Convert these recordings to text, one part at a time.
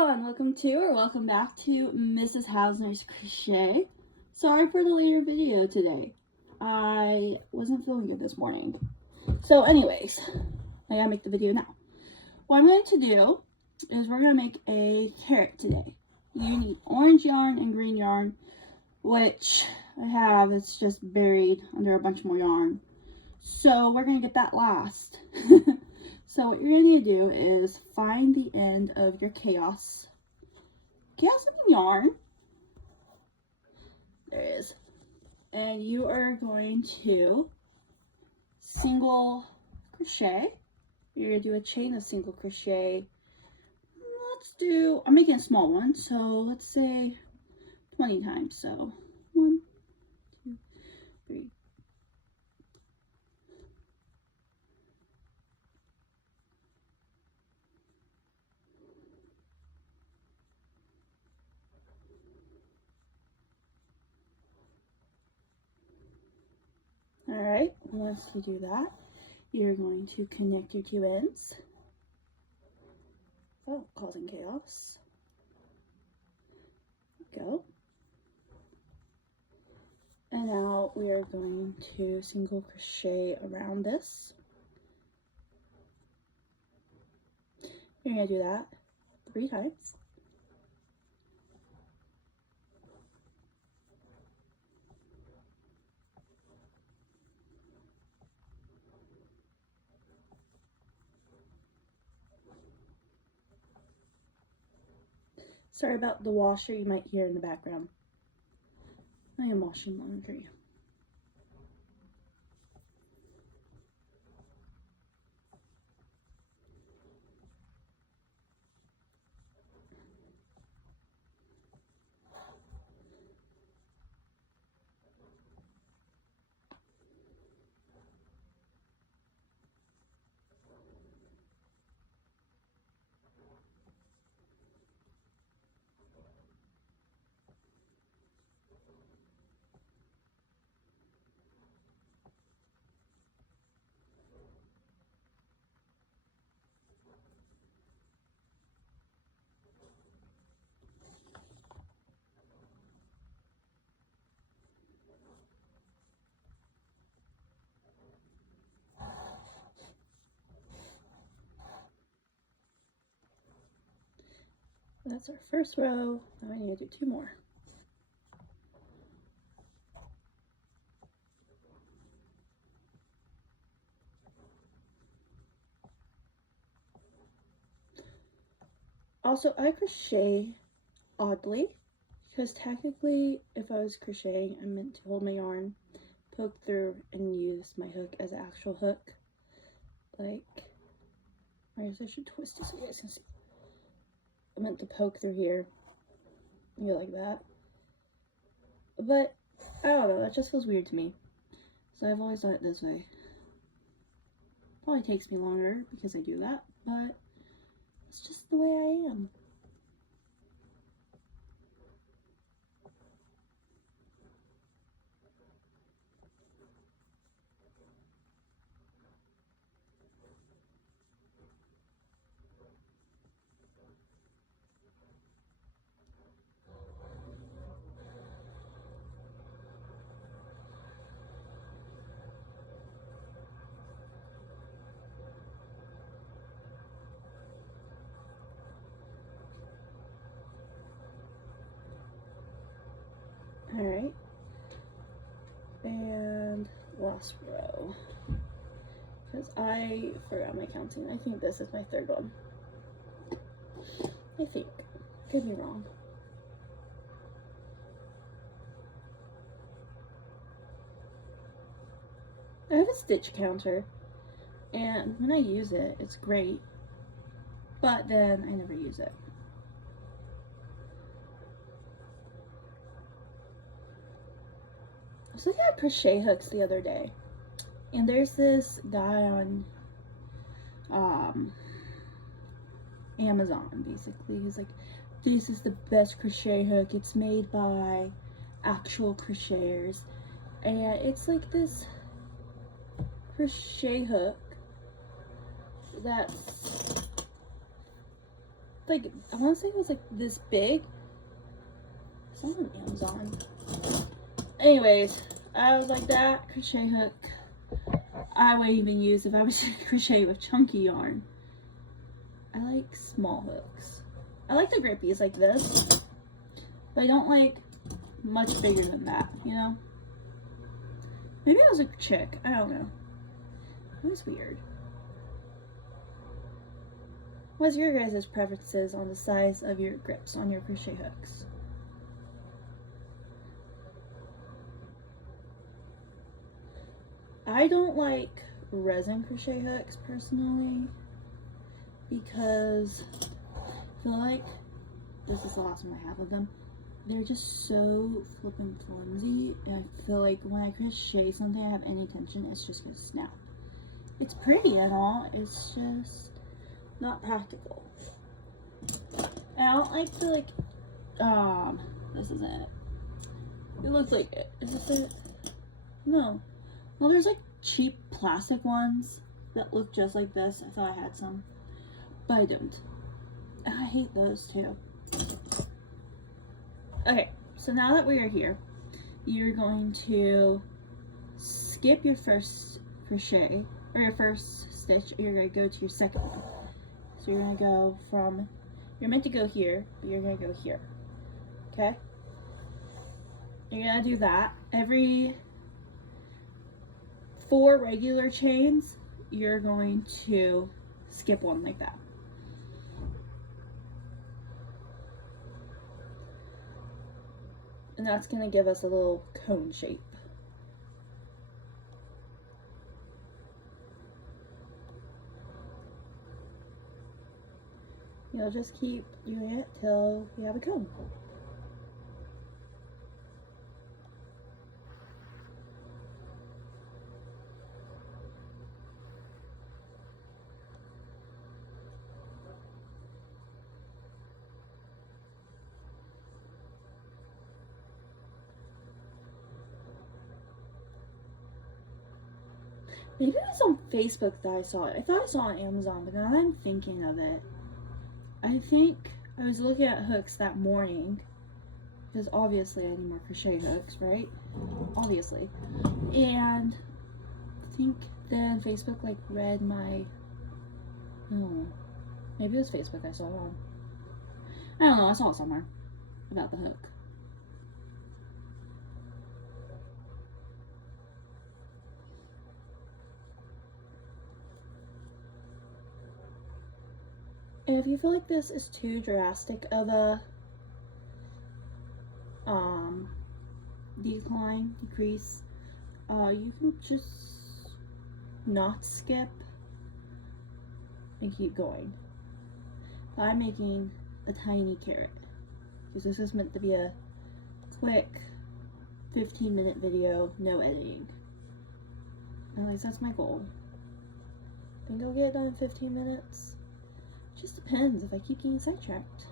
everyone, welcome back to Mrs. Hausner's Crochet. Sorry for the later video today. I wasn't feeling good this morning. So anyways, I gotta make the video now. What I'm going to do is we're gonna make a carrot today. You need orange yarn and green yarn, which I have. It's just buried under a bunch more yarn. So we're gonna get that last. So what you're going to need to do is find the end of your chaos looking yarn. There it is. And you are going to single crochet. You're going to do a chain of single crochet. I'm making a small one, so let's say 20 times. So 1, 2, 3. Alright, once you do that, you're going to connect your two ends. Oh, causing chaos. Go. And now we are going to single crochet around this. You're going to do that 3 times. Sorry about the washer you might hear in the background. I am washing laundry. That's our first row. Now I need to do 2 more. Also, I crochet oddly, because technically if I was crocheting, I meant to hold my yarn, poke through, and use my hook as an actual hook. Like, I guess I should twist it so you guys can see. I meant to poke through here, like that. But, I don't know, that just feels weird to me. So I've always done it this way. Probably takes me longer because I do that, but it's just the way I am. Alright, and last row, because I forgot my counting. I think this is my 3rd one. I think. Could be wrong. I have a stitch counter, and when I use it, it's great, but then I never use it. I was looking at crochet hooks the other day, and there's this guy on Amazon, basically. He's like, this is the best crochet hook. It's made by actual crocheters, and it's like this crochet hook that's like, I want to say it was like this big. It's not on Amazon. Anyways, I was like, that crochet hook I would even use if I was to crochet with chunky yarn. I like small hooks. I like the grippies like this, but I don't like much bigger than that, you know? Maybe I was a chick. I don't know. It was weird. What's your guys' preferences on the size of your grips on your crochet hooks? I don't like resin crochet hooks personally because I feel like this is the last one I have of them. They're just so flippin' flimsy, and I feel like when I crochet something I have any tension, it's just gonna snap. It's pretty and all, it's just not practical. And I don't like the this isn't it. It looks like it. Is this it? No. Well, there's like cheap plastic ones that look just like this. I thought I had some, but I don't. I hate those too. Okay, so now that we are here, you're going to skip your first crochet, or your first stitch, you're going to go to your second one. So you're going to go from, you're meant to go here, but you're going to go here, okay? You're going to do that. Every 4 regular chains, you're going to skip one like that. And that's going to give us a little cone shape. You'll just keep doing it till you have a cone. Maybe it was on Facebook that I saw it. I thought I saw it on Amazon, but now that I'm thinking of it, I think I was looking at hooks that morning, because obviously I need more crochet hooks, right? Obviously. And I think then Facebook like read my, maybe it was Facebook I saw it on. I don't know, I saw it somewhere about the hook. And if you feel like this is too drastic of a decrease, you can just not skip and keep going. I'm making a tiny carrot because this is meant to be a quick 15-minute video, no editing. At least that's my goal. I think I'll get it done in 15 minutes. Just depends if I keep getting sidetracked.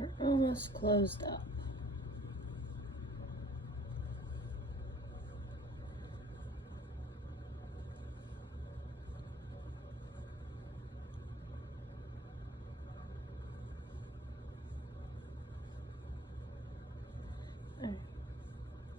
We're almost closed up.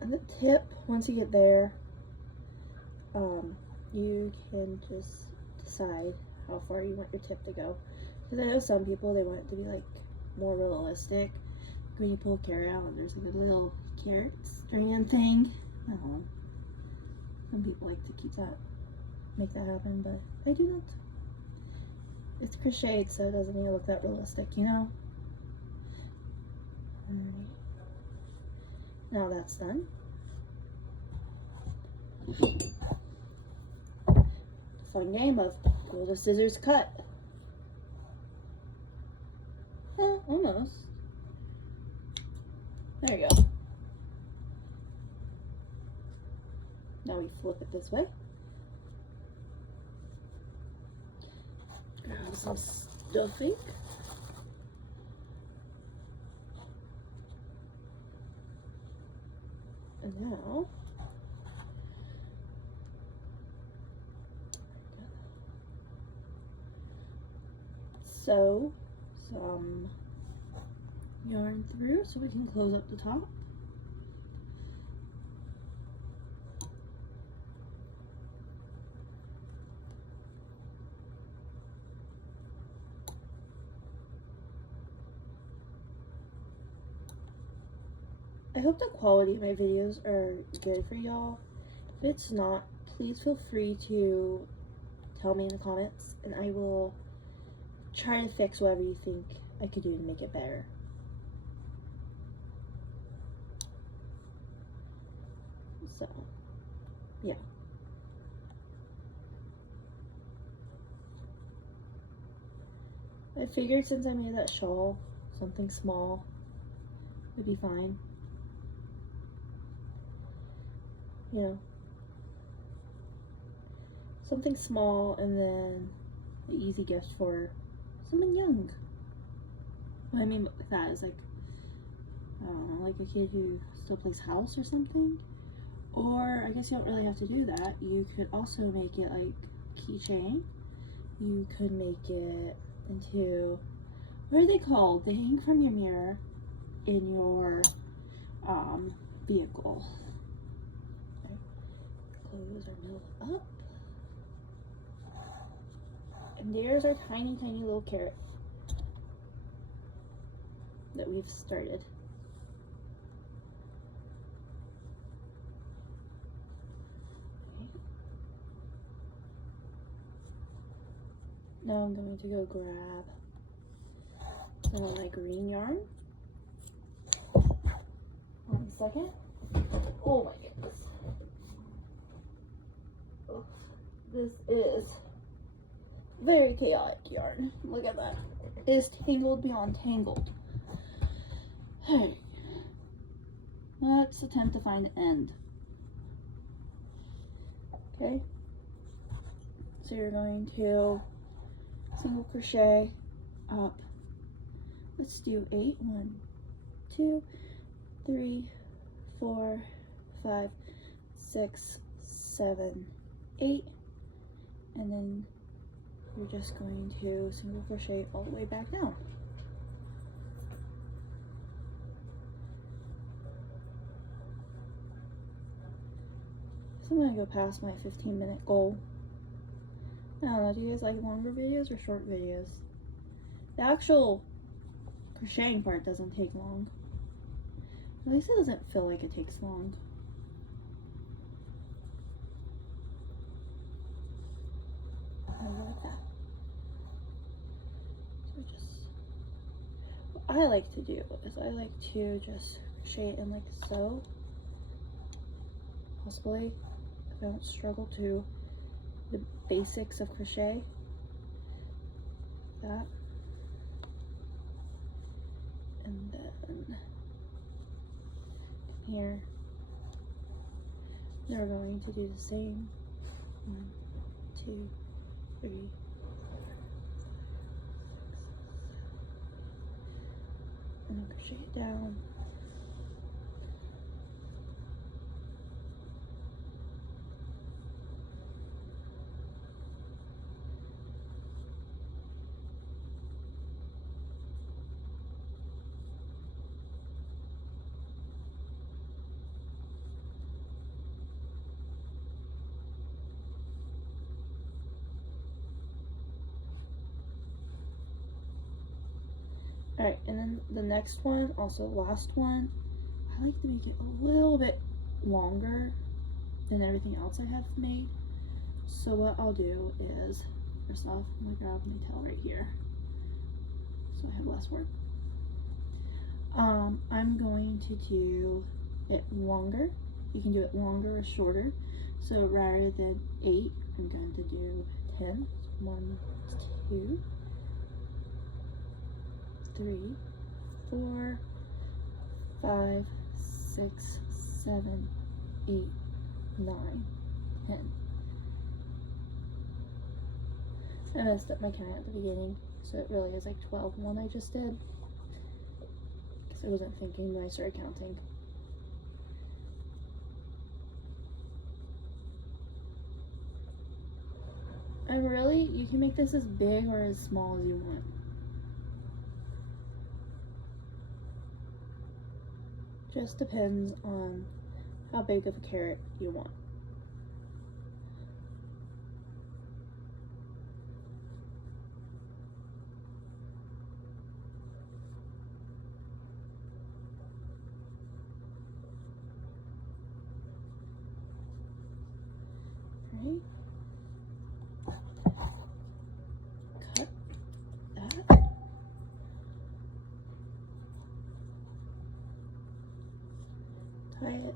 And the tip, once you get there, you can just decide how far you want your tip to go. Because I know some people, they want it to be like more realistic. When you pull a carrot out, there's like a little carrot strand thing. I don't know. Some people like to make that happen, but I do not. It's crocheted, so it doesn't even look that realistic, you know? Alright. Now that's done. Fun game of pull the scissors cut. Well, almost. There you go. Now we flip it this way. Grab some stuffing. And now sew some yarn through so we can close up the top. I hope the quality of my videos are good for y'all. If it's not, please feel free to tell me in the comments, and I will try to fix whatever you think I could do to make it better. So, yeah. I figured since I made that shawl, something small would be fine. You know, something small, and then an easy gift for someone young. What I mean by that is like, I don't know, like a kid who still plays house or something. Or I guess you don't really have to do that. You could also make it like keychain. You could make it into, what are they called? They hang from your mirror in your vehicle. Close our middle up. And there's our tiny, tiny little carrot that we've started. Okay. Now I'm going to go grab some of my green yarn. 1 second. Oh my goodness. This is very chaotic yarn. Look at that. It is tangled beyond tangled. Hey. Let's attempt to find an end. Okay. So you're going to single crochet up. Let's do 8. 1, 2, 3, 4, 5, 6, 7, 8. And then you're just going to single crochet all the way back down. So I'm going to go past my 15-minute goal. I don't know, do you guys like longer videos or short videos? The actual crocheting part doesn't take long. At least it doesn't feel like it takes long. I like that. So just, what I like to do is I like to just crochet and like sew. Possibly, if I don't struggle to the basics of crochet. That. And then here, they're going to do the same. 1, 2, 3, 4, 5, 6, 7. single crochet it down. Alright, and then the next one, also last one, I like to make it a little bit longer than everything else I have made. So what I'll do is, first off, I'm going to grab my tail right here so I have less work. I'm going to do it longer. You can do it longer or shorter. So rather than 8, I'm going to do 10. 1, 2, 3, 4, 5, 6, 7, 8, 9, 10. I messed up my count at the beginning, so it really is like 12 one I just did, because I wasn't thinking when I started counting. And really, you can make this as big or as small as you want. Just depends on how big of a carrot you want. Right? Cut that. Tie it.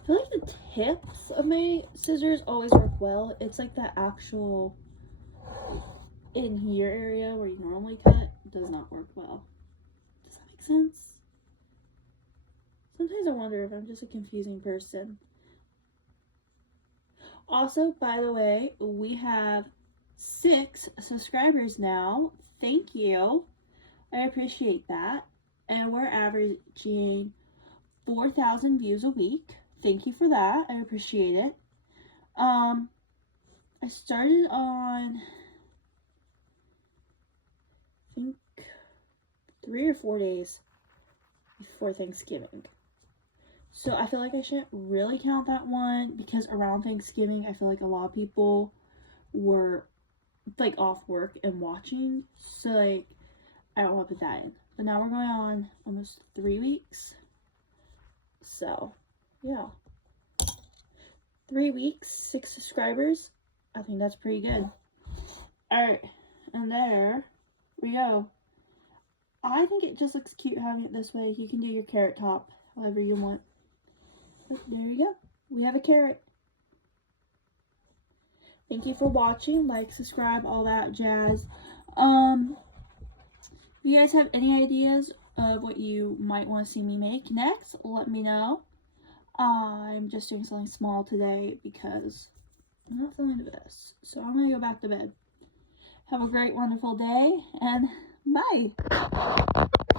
I feel like the tips of my scissors always work well. It's like the actual in here area where you normally cut does not work well. Does that make sense? Sometimes I wonder if I'm just a confusing person. Also, by the way, we have 6 subscribers now. Thank you. I appreciate that. And we're averaging 4,000 views a week. Thank you for that. I appreciate it. I started on, I think, 3 or 4 days before Thanksgiving. So I feel like I shouldn't really count that one, because around Thanksgiving, I feel like a lot of people were like off work and watching. So like, I don't want to put that in. But now we're going on almost 3 weeks. So yeah, 3 weeks, 6 subscribers. I think that's pretty good. Alright, and there we go. I think it just looks cute having it this way. You can do your carrot top however you want. But there you go. We have a carrot. Thank you for watching. Like, subscribe, all that jazz. If you guys have any ideas of what you might want to see me make next, let me know. I'm just doing something small today because I'm not feeling this. So I'm going to go back to bed. Have a great, wonderful day, and bye.